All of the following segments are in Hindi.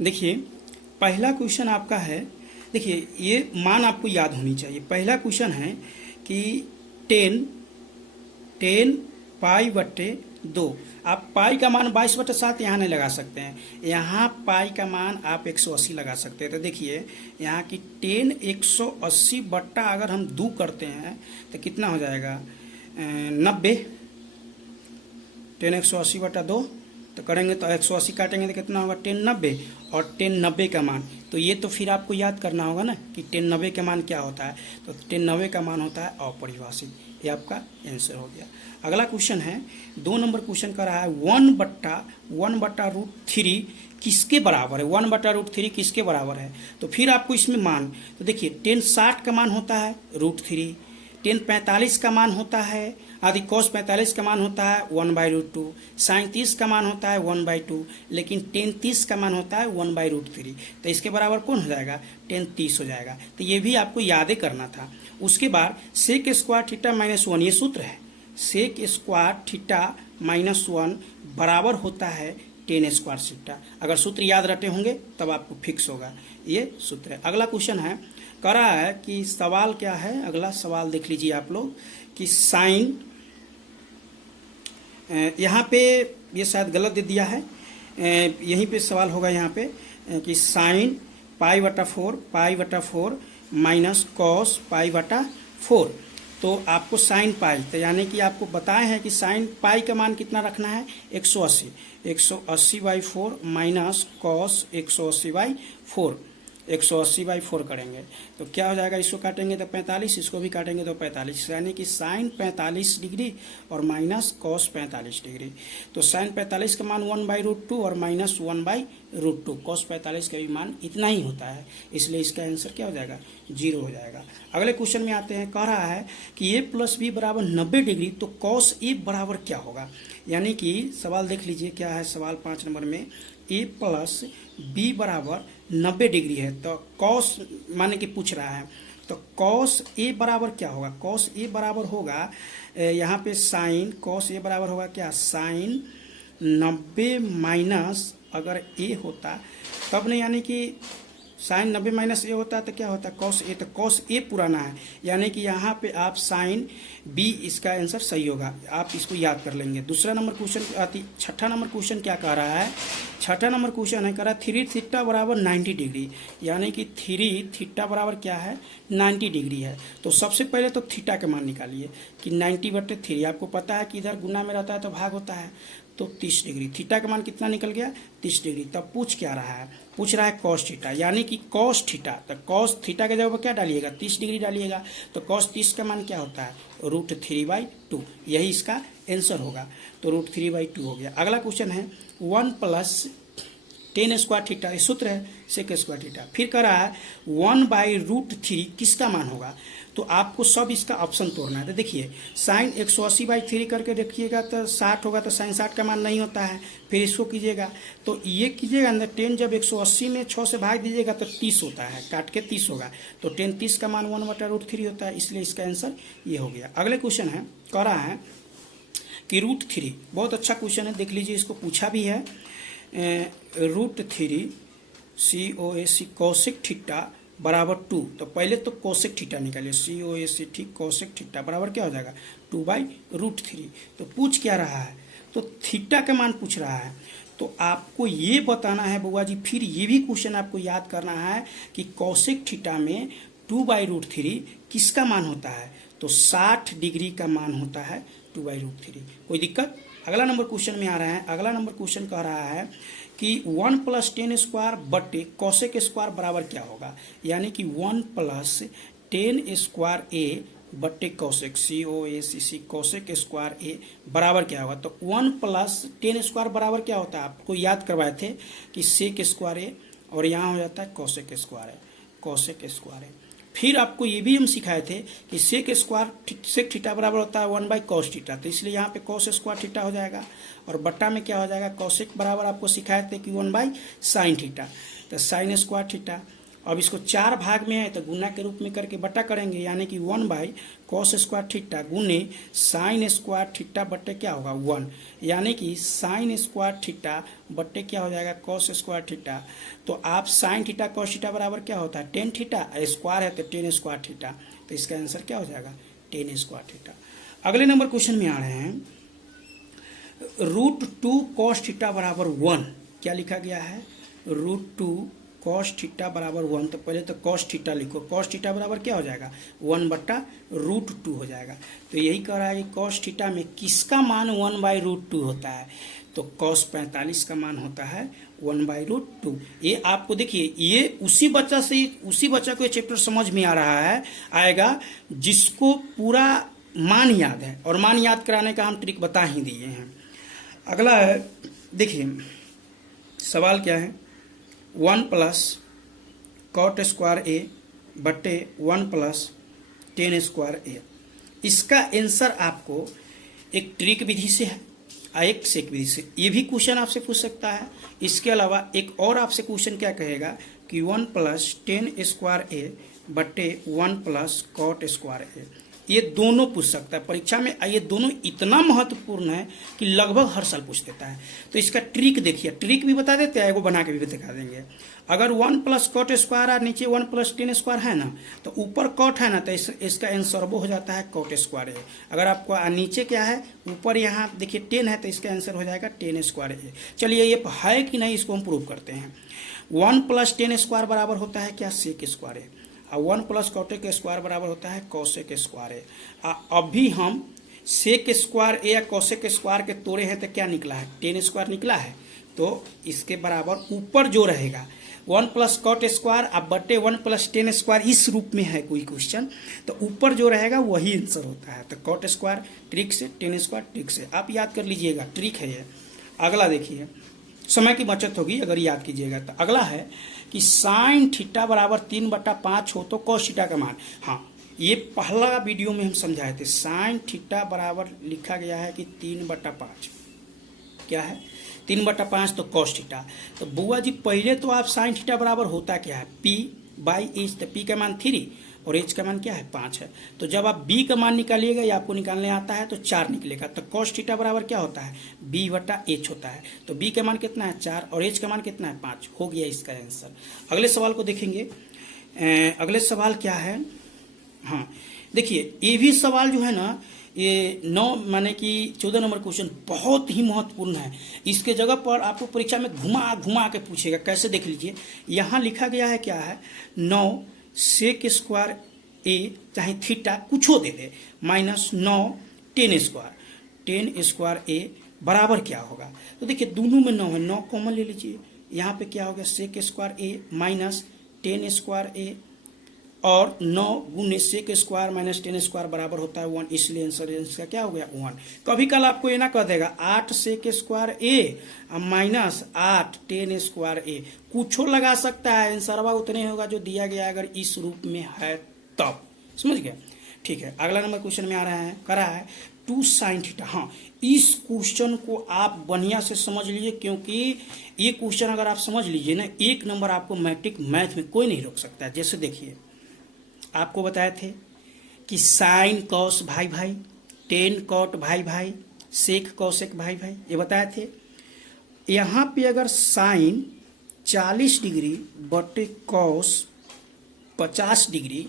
देखिए पहला क्वेश्चन आपका है, देखिए ये मान आपको याद होनी चाहिए। पहला क्वेश्चन है कि 10 पाई बट्टे 2। आप पाई का मान 22/7 यहाँ नहीं लगा सकते हैं, यहाँ पाई का मान आप 180 लगा सकते हैं। तो देखिए यहाँ की 10 180 बट्टा अगर हम 2 करते हैं तो कितना हो जाएगा 90। 10 180/2 तो करेंगे तो 180 काटेंगे तो कितना होगा 10 90, और 10 90 का मान, तो ये तो फिर आपको याद करना होगा ना कि 10 90 का मान क्या होता है। तो 10 90 का मान होता है अपरिभाषित। ये आपका आंसर हो गया। अगला क्वेश्चन है 2 नंबर क्वेश्चन का रहा है 1/√3 किसके बराबर है। 1/√3 किसके बराबर है, तो फिर आपको इसमें मान, तो देखिए 10 60 का मान होता है √3, 10 45 का मान होता है आदि cos 45 का मान होता है 1/√2, sin 30 का मान होता है 1/2, लेकिन tan 30 का मान होता है 1/√3। तो इसके बराबर कौन हो जाएगा, tan 30 हो जाएगा। तो ये भी आपको याद करना था। उसके बाद sec स्क्वायर थीटा -1, ये सूत्र है, sec स्क्वायर थीटा -1 बराबर होता है tan स्क्वायर थीटा। अगर सूत्र याद रखे होंगे तब आपको फिक्स होगा, ये सूत्र है। अगला क्वेश्चन है, कह रहा है कि सवाल क्या है, अगला सवाल देख लीजिए आप लोग कि साइन, यहाँ पे ये शायद गलत दे दिया है, यहीं पे सवाल होगा यहाँ पे कि साइन पाई/4 माइनस कॉस पाई/4। तो आपको साइन पाई, तो यानी कि आपको बताए हैं कि साइन पाई का मान कितना रखना है 180, 180/4 माइनस कॉस 180/4, 180/4 करेंगे तो क्या हो जाएगा, इसको काटेंगे तो 45, इसको भी काटेंगे तो 45, यानी कि साइन 45 डिग्री और माइनस कॉस 45 डिग्री। तो साइन 45 का मान 1/√2 और माइनस 1/√2, कॉस 45 का भी मान इतना ही होता है, इसलिए इसका आंसर क्या हो जाएगा 0 हो जाएगा। अगले क्वेश्चन में आते हैं, कह रहा है कि a + b बराबर 90 डिग्री, तो कॉस a बराबर क्या होगा। यानी कि सवाल देख लीजिए क्या है, सवाल 5 नंबर में a + b बराबर 90 डिग्री है, तो कॉस माने कि पूछ रहा है, तो कॉस a बराबर क्या होगा, कॉस a बराबर होगा यहाँ पे साइन, कॉस a बराबर होगा क्या, साइन 90 माइनस अगर a होता तब नहीं, यानी कि साइन 90 माइनस ए होता है तो क्या होता है कॉस ए, तो कॉस ए पुराना है, यानी कि यहाँ पे आप साइन बी, इसका आंसर सही होगा, आप इसको याद कर लेंगे। दूसरा नंबर क्वेश्चन आती, छठा नंबर क्वेश्चन क्या कह रहा है, छठा नंबर क्वेश्चन है, कह रहा है 3 थीटा बराबर 90 डिग्री, यानी कि 3 थीटा बराबर क्या है 90 डिग्री है। तो सबसे पहले तो थीटा का मान निकालिए कि 90/3, आपको पता है कि इधर गुना में रहता है तो भाग होता है, तो 30 डिग्री, थीटा का मान कितना निकल गया 30 डिग्री। तब पूछ क्या रहा है, पूछ रहा है कॉस थीटा, यानी कि कॉस थीटा, तो कॉस थीटा के जगह पर क्या डालिएगा 30 डिग्री डालिएगा, तो कॉस 30 का मान क्या होता है √3/2, यही इसका आंसर होगा, तो √3/2 हो गया। अगला क्वेश्चन है 1 + tan स्क्वायर थीटा, ये सूत्र है सेक स्क्वायर थीटा। फिर कह रहा है 1/√3 किसका मान होगा, तो आपको सब इसका ऑप्शन तोड़ना है। तो देखिए साइन 180/3 करके देखिएगा तो 60 होगा, तो साइन 60 का मान नहीं होता है, फिर इसको कीजिएगा तो ये कीजिएगा अंदर 10 जब 180 में 6 से भाग दीजिएगा तो 30 होता है, काट के 30 होगा, तो 10 30 का मान 1/√3 होता है, इसलिए इसका आंसर ये हो गया। अगले क्वेश्चन है, कह रहा है कि √3, बहुत अच्छा क्वेश्चन है, देख लीजिए, इसको पूछा भी है, √3 COAC कोसेक थीटा बराबर 2, तो पहले तो कोसेक थीटा निकालिए, COAC कोसेक थीटा बराबर क्या हो जाएगा 2/√3। तो पूछ क्या रहा है, तो थीटा का मान पूछ रहा है, तो आपको ये बताना है बुआ जी, फिर ये भी क्वेश्चन आपको याद करना है कि कोसेक थीटा में 2/√3 किसका मान होता है, तो 60 डिग्री का मान होता है 2/√3। कोई दिक्कत। अगला नंबर क्वेश्चन में आ रहा है, अगला नंबर क्वेश्चन कह रहा है कि 1 + tan स्क्वायर बट्टे कोसेक स्क्वायर बराबर क्या होगा, यानी कि 1 + tan स्क्वायर ए बट्टे कोसेक, COACC कोसेक स्क्वायर ए बराबर क्या होगा, तो 1 + tan स्क्वायर बराबर क्या होता है, आपको याद करवाए थे कि सेक स्क्वायर ए, और यहाँ हो जाता है कोसेक स्क्वायर ए, कोसेक स्क्वायर ए। फिर आपको ये भी हम सिखाए थे कि सेक थीटा बराबर होता है 1/cos थीटा, तो इसलिए यहाँ पे cos स्क्वायर थीटा हो जाएगा, और बट्टा में क्या हो जाएगा कोसेक बराबर आपको सिखाए थे कि 1/sin थीटा, तो sin स्क्वायर थीटा, अब इसको 4 भाग में है तो गुना के रूप में करके बटा करेंगे, यानी कि 1/cos² गुने sin² बट्टे क्या होगा 1, यानी कि sin² बट्टे क्या हो जाएगा cos²। तो आप sin cos बराबर क्या होता है tan स्क्वायर है तो tan², तो इसका आंसर क्या हो जाएगा tan²। अगले नंबर क्वेश्चन में आ रहे हैं, √2 cos बराबर 1, क्या लिखा गया है √2 cos बराबर 1, तो पहले तो cos लिखो, cos बराबर क्या हो जाएगा 1/√2 हो जाएगा। तो यही कह रहा है कि cos में किसका मान 1/√2 होता है, तो cos 45 का मान होता है 1/√2। ये आपको देखिए, ये उसी बच्चा को ये चैप्टर समझ में आ रहा है, आएगा जिसको पूरा मान याद है, और मान याद कराने का हम ट्रिक बता ही दिए हैं। अगला है, देखिए सवाल क्या है, 1+cot² बट्टे 1+tan²। इसका आंसर आपको एक ट्रिक विधि से है, एक सेक विधि से, ये भी क्वेश्चन आपसे पूछ सकता है। इसके अलावा एक और आपसे क्वेश्चन क्या कहेगा कि 1+tan² बट्टे 1+cot²। ये दोनों पूछ सकता है परीक्षा में, ये दोनों इतना महत्वपूर्ण है कि लगभग हर साल पूछ देता है। तो इसका ट्रिक देखिए, ट्रिक भी बता देते हैं, एगो बना के भी दिखा देंगे। अगर 1+cot² और नीचे 1+tan² है ना, तो ऊपर cot है ना, तो इसका आंसर वो हो जाता है cot²। अगर आपको नीचे क्या है, ऊपर यहाँ देखिए tan है, तो इसका आंसर हो जाएगा tan²। चलिए ये है कि नहीं इसको हम प्रूव करते हैं। 1+tan² बराबर होता है क्या sec², और 1+cot² बराबर होता है cosec²। अभी हम sec² या cosec² के तोड़े हैं तो क्या निकला है tan² निकला है, तो इसके बराबर ऊपर जो रहेगा 1+cot² अब बटे 1+tan², इस रूप में है कोई क्वेश्चन, तो ऊपर जो रहेगा वही आंसर होता है। तो cot² ट्रिक से, tan² ट्रिक से, आप याद कर लीजिएगा, ट्रिक है ये। अगला देखिए, समय की बचत होगी अगर याद कीजिएगा। तो अगला है कि sin θ बराबर 3/5 हो तो cos θ का मान, हाँ ये पहला वीडियो में हम समझाए थे। sin θ बराबर लिखा गया है कि 3/5, क्या है 3/5, तो cos θ। तो बुआ जी पहले तो आप sin θ बराबर होता क्या है p/h, तो p का मान 3 और h का मान क्या है 5 है। तो जब आप b का मान निकालिएगा, या आपको निकालने आता है, तो 4 निकलेगा। तो cos θ बराबर क्या होता है b/h होता है। तो b का मान कितना है 4 और h का मान कितना है 5, हो गया इसका आंसर। अगले सवाल को देखेंगे। अगले सवाल क्या है, हाँ देखिए ये भी सवाल जो है ना, ये 9 माने कि 14 नंबर क्वेश्चन बहुत ही महत्वपूर्ण है। इसके जगह पर आपको परीक्षा में घुमा घुमा के पूछेगा, कैसे देख लीजिए। यहाँ लिखा गया है क्या है 9 sec² चाहे थीटा कुछ हो दे दे -9 tan² बराबर क्या होगा। तो देखिए दोनों में 9 है, 9 कॉमन ले लीजिए, यहाँ पे क्या हो गया sec² माइनस tan² और 9 गुने sec² माइनस tan² बराबर होता है 1, इसलिए आंसर इसका क्या हो गया 1। कभी कल आपको ये ना कह देगा 8 sec² माइनस 8 tan², कुछो लगा सकता है, आंसर उतने होगा जो दिया गया अगर इस रूप में है तब, समझ गए। ठीक है, अगला नंबर क्वेश्चन में आ रहा है, करा है 2 sin θ। हाँ इस क्वेश्चन को आप बढ़िया से समझ लीजिए, क्योंकि ये क्वेश्चन अगर आप समझ लीजिए ना, 1 नंबर आपको मैट्रिक मैथ में कोई नहीं रोक सकता है। जैसे देखिए आपको बताए थे कि साइन कॉस भाई भाई, टेन कॉट भाई भाई, सेक कॉसेक भाई भाई, ये बताए थे। यहाँ पे अगर साइन 40 डिग्री बटे कॉस 50 डिग्री,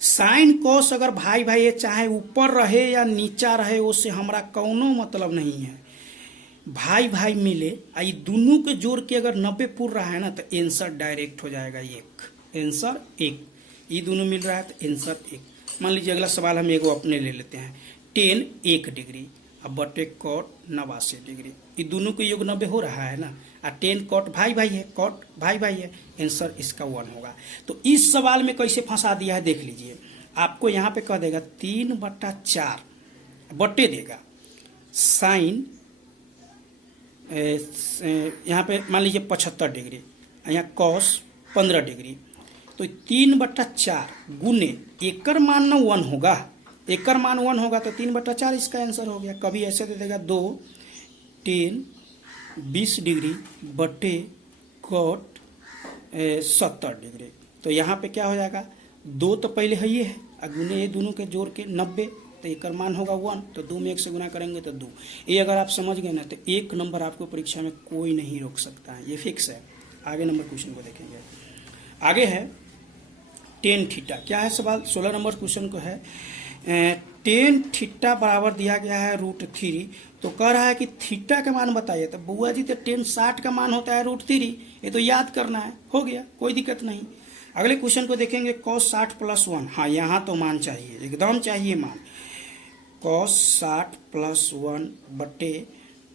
साइन कॉस अगर भाई भाई ये चाहे ऊपर रहे या नीचा रहे, उससे हमारा कौनो मतलब नहीं है। भाई भाई मिले, आई दोनों के जोड़ के अगर 90 पूरा रहा है ना, तो आंसर डायरेक्ट हो जाएगा 1, आंसर 1। ये दोनों मिल रहा है तो आंसर 1। मान लीजिए अगला सवाल हम एगो अपने ले लेते हैं, टेन 1 डिग्री अब बटे कॉट 89 डिग्री, ये दोनों को योग 90 हो रहा है ना, और टेन कॉट भाई भाई है, कॉट भाई भाई है, आंसर इसका 1 होगा। तो इस सवाल में कैसे फंसा दिया है देख लीजिए। आपको यहाँ पे कह देगा 3/4 बटे देगा साइन, यहाँ पे मान लीजिए 75 डिग्री, यहाँ कॉस 15 डिग्री, तो 3/4 गुने एकर मान ना 1 होगा, एकर मान 1 होगा तो 3/4 इसका आंसर हो गया। कभी ऐसे दे देगा 2 टेन 20 डिग्री बटे कॉट 70 डिग्री, तो यहाँ पे क्या हो जाएगा, 2 तो पहले है, ये है, गुने ये दोनों के जोड़ के 90, तो एक मान होगा 1, तो 2 में 1 से गुना करेंगे तो 2। ये अगर आप समझ गए ना तो 1 नंबर आपको परीक्षा में कोई नहीं रोक सकता है, ये फिक्स है। आगे नंबर क्वेश्चन को देखेंगे। आगे है टेन थीटा। क्या है सवाल, 16 नंबर क्वेश्चन को है, टेन थीटा बराबर दिया गया है √3, तो कह रहा है कि थीटा का मान बताइए। तो बुआ जी तो टेन 60 का मान होता है √3, ये तो याद करना है, हो गया, कोई दिक्कत नहीं। अगले क्वेश्चन को देखेंगे, cos 60 + 1। हाँ, यहाँ तो मान चाहिए, एकदम चाहिए मान। cos 60 + 1 बटे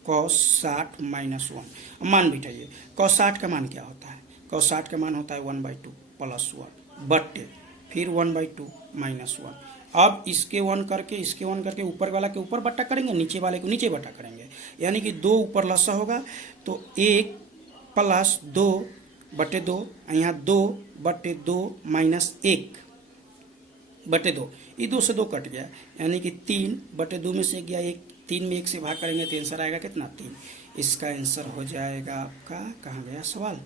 cos 60 - 1। मान बिठाइए, cos 60 का मान क्या होता है, cos 60 का मान होता है 1/2 + 1 बटे फिर 1/2 - 1। अब इसके 1 करके इसके 1 करके ऊपर वाला के ऊपर बट्टा करेंगे, नीचे वाले को नीचे बट्टा करेंगे, यानी कि 2 ऊपर लसा होगा, तो 1 + 2 बटे 2, यहाँ 2 बटे 2 - 1 बटे 2, ये 2 से 2 कट गया, यानी कि 3 बटे 2 में से गया 1, 3 में 1 से भाग करेंगे तो आंसर आएगा कितना, 3। इसका आंसर हो जाएगा आपका, कहाँ गया सवाल,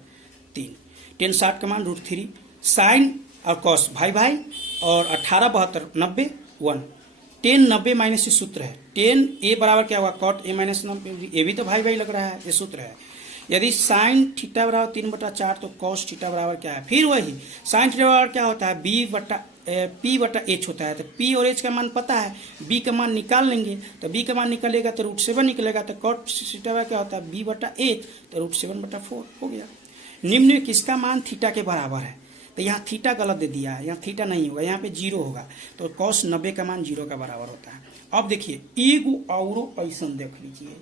3। टेन 60 का मान √3, साइन और कॉस भाई भाई, और 18 72 90 1। टेन 90 माइनस, ये सूत्र है, टेन ए बराबर क्या होगा, cot a - 90, ये भी तो भाई भाई लग रहा है, ये सूत्र है। यदि साइन थीटा बराबर 3/4, तो कॉस थीटा बराबर क्या है, फिर वही साइन थीटा बराबर क्या होता है, P/H होता है। तो P और H का मान पता है, B का मान निकाल लेंगे, तो B का मान निकलेगा तो √7 निकलेगा, तो cot थीटा क्या होता है, B/H, तो √7/4 हो गया। निम्न में किसका मान थीटा के बराबर है, तो यहाँ थीटा गलत दे दिया है, यहाँ थीटा नहीं होगा, यहाँ पे 0 होगा, तो cos 90 का मान 0 का बराबर होता है। अब देखिए एगो और ऐसा देख लीजिए,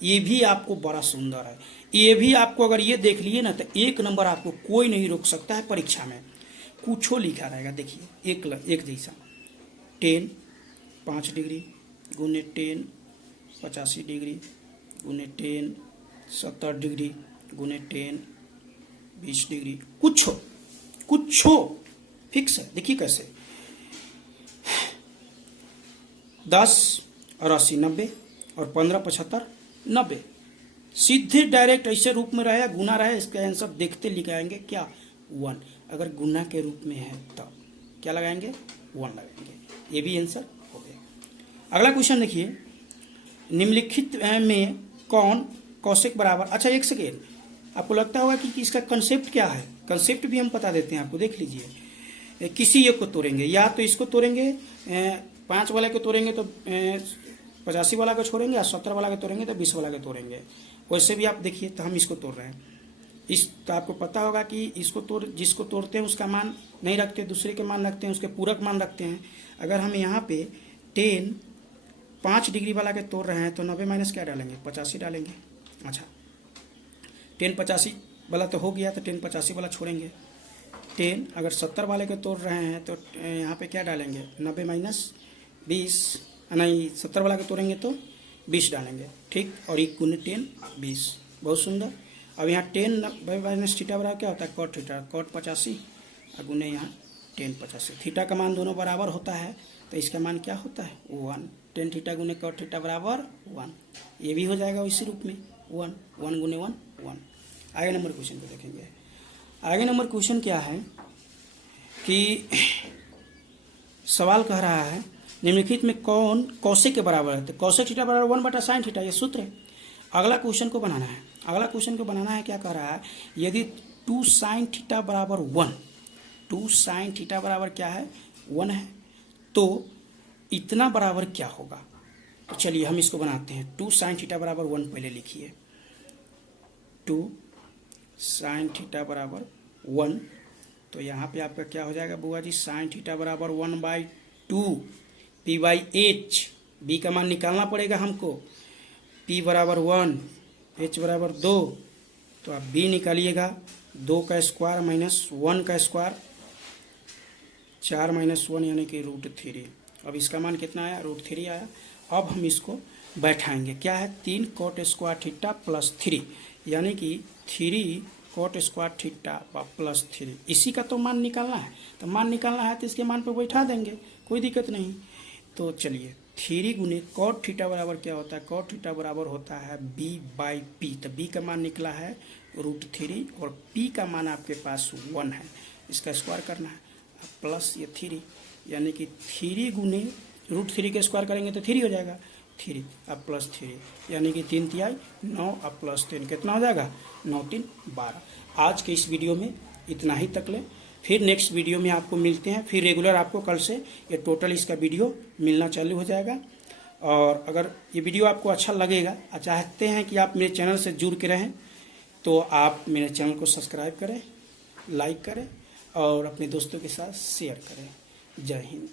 ये भी आपको बड़ा सुंदर है, ये भी आपको अगर ये देख लिए ना तो 1 नंबर आपको कोई नहीं रोक सकता है परीक्षा में, कुछो लिखा रहेगा। देखिए एक जैसा, टेन 5 डिग्री गुने टेन 85 डिग्री गुने टेन 70 डिग्री गुने टेन 20 डिग्री, कुछो फिक्स है। देखिए कैसे, 10 और 80 90 और 15 75 90, सीधे डायरेक्ट ऐसे रूप में रहे, गुना रहे, इसका आंसर देखते लिखाएंगे क्या, 1। अगर गुना के रूप में है तब क्या लगाएंगे, 1 लगाएंगे, ये भी आंसर हो गया। अगला क्वेश्चन देखिए, निम्नलिखित में कौन कौशिक बराबर, अच्छा एक सेकेंड, आपको लगता होगा कि इसका कंसेप्ट क्या है, कंसेप्ट भी हम बता देते हैं आपको, देख लीजिए। किसी एक को तोड़ेंगे, या तो इसको तोड़ेंगे, 5 वाले को तोड़ेंगे तो 85 वाला को छोड़ेंगे, या 70 वाला को तोड़ेंगे तो 20 वाला को तोड़ेंगे। वैसे भी आप देखिए, तो हम इसको तोड़ रहे हैं, इस तो आपको पता होगा कि इसको जिसको तोड़ते हैं उसका मान नहीं रखते, दूसरे के मान रखते हैं, उसके पूरक मान रखते हैं। अगर हम यहाँ पे टेन 5 डिग्री वाला के तोड़ रहे हैं तो 90 माइनस क्या डालेंगे, 85 डालेंगे। अच्छा, टेन 85 वाला तो हो गया, तो टेन 85 वाला छोड़ेंगे। टेन अगर 70 वाले के तोड़ रहे हैं तो यहाँ पे क्या डालेंगे, 90 माइनस 20, नहीं 70 वाला के तोड़ेंगे तो 20 डालेंगे, ठीक। और 1 गुने 10 20, बहुत सुंदर। अब यहाँ 10 माइनस थीटा बराबर क्या होता है, cot थीटा, cot 85 और गुने यहाँ 10 85, थीटा का मान दोनों बराबर होता है, तो इसका मान क्या होता है, 1। 10 थीटा गुने cot थीटा बराबर 1, ये भी हो जाएगा इसी रूप में, 1 गुने 1 1। आगे नंबर क्वेश्चन को देखेंगे। आगे नंबर क्वेश्चन क्या है कि सवाल कह रहा है, निम्नलिखित में कौन कौशिक के बराबर है, तो कौशिक थीटा बराबर 1/sin थीटा, ये सूत्र है। अगला क्वेश्चन को बनाना है, अगला क्वेश्चन को बनाना है, क्या कह रहा है, यदि 2 sin थीटा बराबर 1, 2 sin थीटा बराबर क्या है, 1 है, तो इतना बराबर क्या होगा। तो चलिए हम इसको बनाते हैं, 2 sin थीटा बराबर 1 पहले लिखिए, 2 sin थीटा बराबर 1, तो यहाँ पे आपका क्या हो जाएगा बुआ जी, sin थीटा बराबर 1/2 P/H, B का मान निकालना पड़ेगा हमको, P बराबर 1 H बराबर 2, तो आप B निकालिएगा, 2 का स्क्वायर माइनस 1 का स्क्वायर, 4 माइनस 1 यानी कि √3। अब इसका मान कितना आया, √3 आया। अब हम इसको बैठाएंगे, क्या है, 3 cot स्क्वायर थीटा प्लस 3, यानी कि 3 cot स्क्वायर थीटा प्लस 3, इसी का तो मान निकालना है, तो मान निकालना है तो इसके मान पर बैठा देंगे, कोई दिक्कत नहीं। तो चलिए 3 गुने cot थीटा बराबर क्या होता है, cot थीटा बराबर होता है B/P, तो B का मान निकला है √3 और P का मान आपके पास 1 है, इसका स्क्वायर करना है। अब प्लस ये 3 यानी कि 3 गुने √3 के स्क्वायर करेंगे तो 3 हो जाएगा 3। अब प्लस 3 यानी कि 3 तिहाई 9, अब प्लस 3 कितना हो जाएगा 9 3 12। आज के इस वीडियो में इतना ही तक ले, फिर नेक्स्ट वीडियो में आपको मिलते हैं। फिर रेगुलर आपको कल से ये टोटल इसका वीडियो मिलना चालू हो जाएगा। और अगर ये वीडियो आपको अच्छा लगेगा, चाहते हैं कि आप मेरे चैनल से जुड़ के रहें, तो आप मेरे चैनल को सब्सक्राइब करें, लाइक करें और अपने दोस्तों के साथ शेयर करें। जय हिंद।